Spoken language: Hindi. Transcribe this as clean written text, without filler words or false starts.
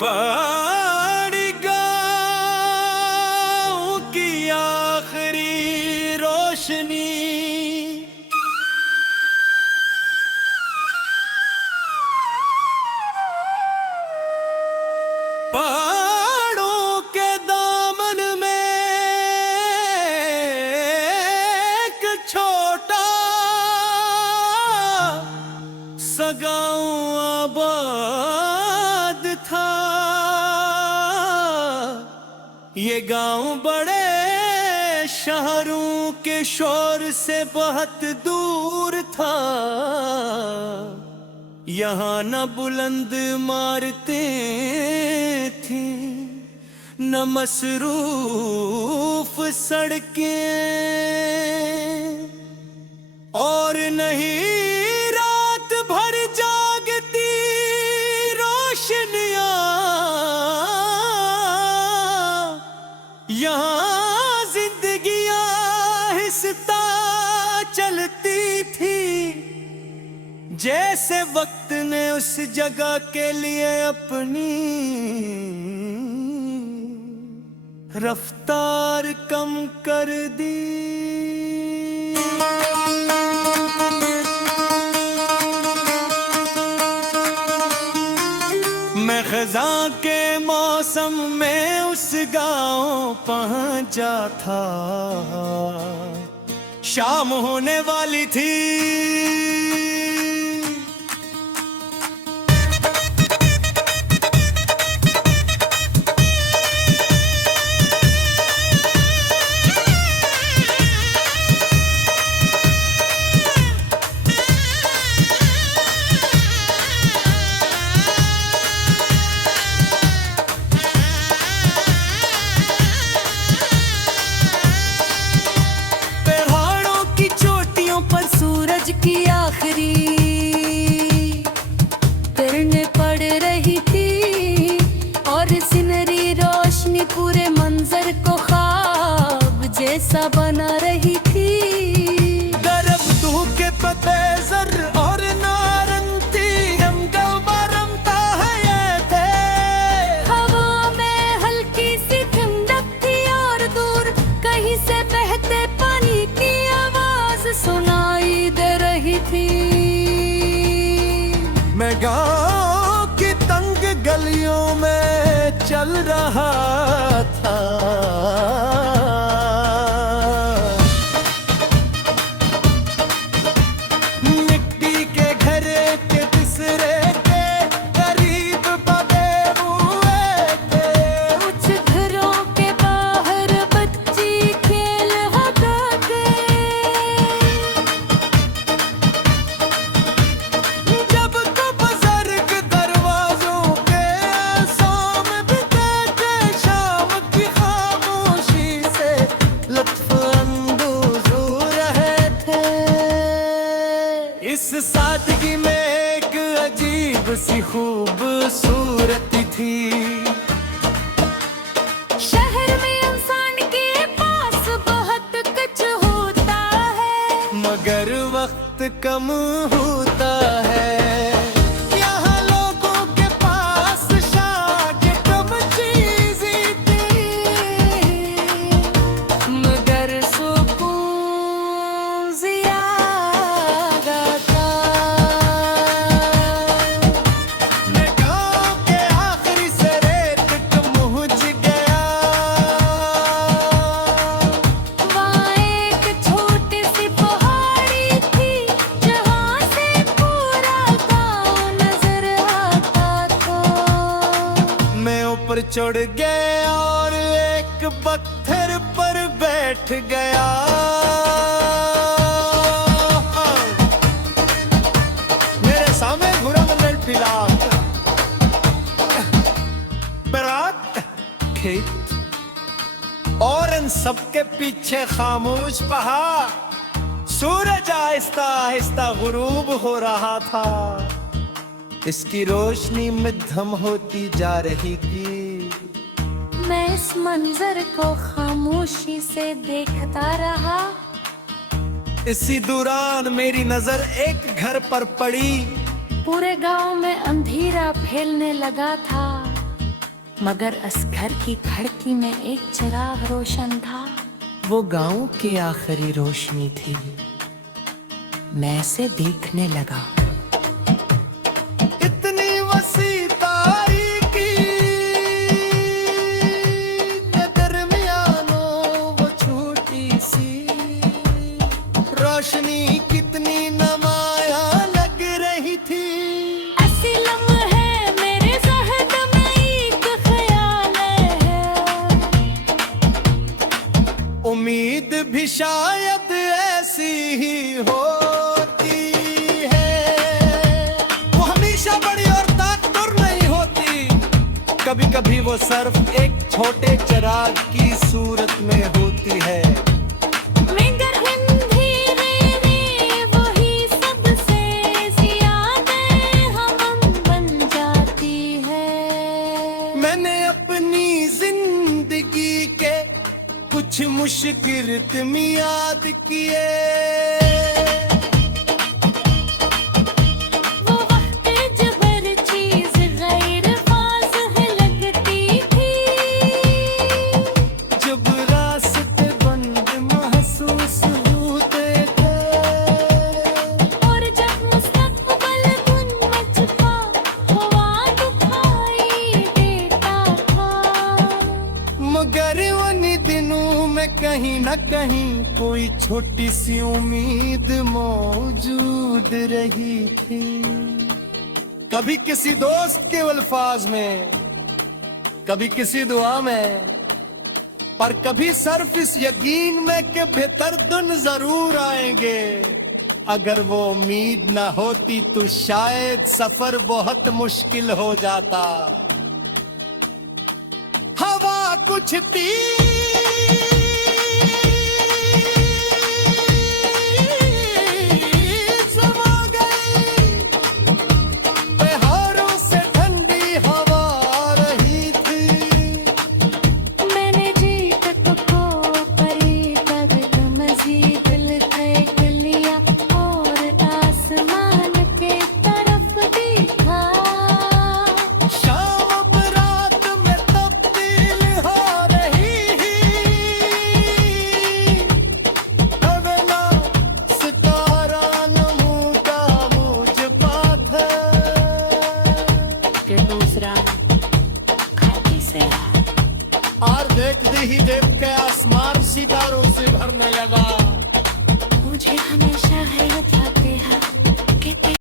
पहाड़ी गाँव की आखिरी रोशनी पहाड़ों के दामन में एक छोटा सा गाँव आबाद था। ये गांव बड़े शहरों के शोर से बहुत दूर था। यहाँ न बुलंद इमारतें थी, न मसरूफ सड़कें, और नहीं रात भर जागती रोशनियां। यहाँ जिंदगियां आहिस्ता चलती थी, जैसे वक्त ने उस जगह के लिए अपनी रफ्तार कम कर दी। मैं खज़ां के मौसम में उस गांव पहुंचा था। शाम होने वाली थी। की आखिरी किरणें पड़ रही थी और सिनरी रोशनी पूरे मंजर को ख्वाब जैसा बना रही थी। गरब धूप के पत्ते जर और नारंगी रंगल बरमता है ये थे। हवा में हल्की सी ठंडक थी और दूर कहीं से बहते पानी की आवाज सुनाई दे रही थी। मैं गांव की तंग गलियों में चल रहा था। मिट्टी के घर के बिसरे के करीब बने हुए थे। कुछ घरों के बाहर बच्ची खेल हगाते। जब तो बुजुर्ग दरवाजों के सामने बिताते शाम की खामोशी से लुत्फ अंदोज हो रहे थे। इस सादगी में एक अजीब सी खूबसूरती थी। शहर में इंसान के पास बहुत कुछ होता है, मगर वक्त कम होता है। यहाँ लोगों के पास शायद कम चीज़ें थी, मगर सुकून ज़्यादा था। मैं गाँव के आखिरी सिरे तक पहुँच गया। वहाँ एक छोटी सी पहाड़ी थी, जहाँ से पूरा गाँव नजर आता था। मैं ऊपर चढ़ गया और एक पत्थर पर बैठ गया। मेरे सामने घुरा मंडल फिला बरात खेत और इन सबके पीछे खामोश पहाड़। सूरज आहिस्ता आहिस्ता गुरूब हो रहा था। इसकी रोशनी मध्यम होती जा रही थी। मैं इस मंजर को खामोशी से देखता रहा। इसी दौरान मेरी नजर एक घर पर पड़ी। पूरे गांव में अंधेरा फैलने लगा था। मगर उस घर की खिड़की में एक चिराग रोशन था। वो गांव की आखिरी रोशनी थी। मैं से देखने लगा। इतनी वसी तारीकी के दरमियानों वो छोटी सी रोशनी कितनी नमाया लग रही थी। ऐसी लम्हे मेरे ज़हन में एक ख्याल है, उम्मीद भी शायद ऐसी ही होती है। वो हमेशा बड़ी और ताकतवर नहीं होती, कभी कभी वो सिर्फ एक छोटे चिराग की सूरत में होती है। मगर धीरे वही सबसे ज्यादा हम बन जाती है। मैंने अपनी जिंदगी के कुछ मुश्किल तुम याद किए। वो वक्त जब हर चीज गैर वाज़ेह लगती थी, जब रास्ते बंद महसूस होते थे, और जब मुस्तकबिल धुन में छुपा हुआ दिखाई देता था। मगर उन दिनों में कहीं न कहीं कोई छोटी सी उम्मीद मौजूद रही थी। कभी किसी दोस्त के अल्फाज में, कभी किसी दुआ में, पर कभी सिर्फ इस यकीन में कि बेहतर दिन जरूर आएंगे। अगर वो उम्मीद न होती तो शायद सफर बहुत मुश्किल हो जाता। हवा कुछ तेज हो गई, बहारों से ठंडी हवा आ रही थी। मैंने जीत को परी तब मजीद दिल देख लिया और आसमान के तरफ देखा। शाम अब रात में तब्दील हो रही, अगला सितारा नमूदा मुझ पाथ के दूसरा खाती से और देखते ही देख के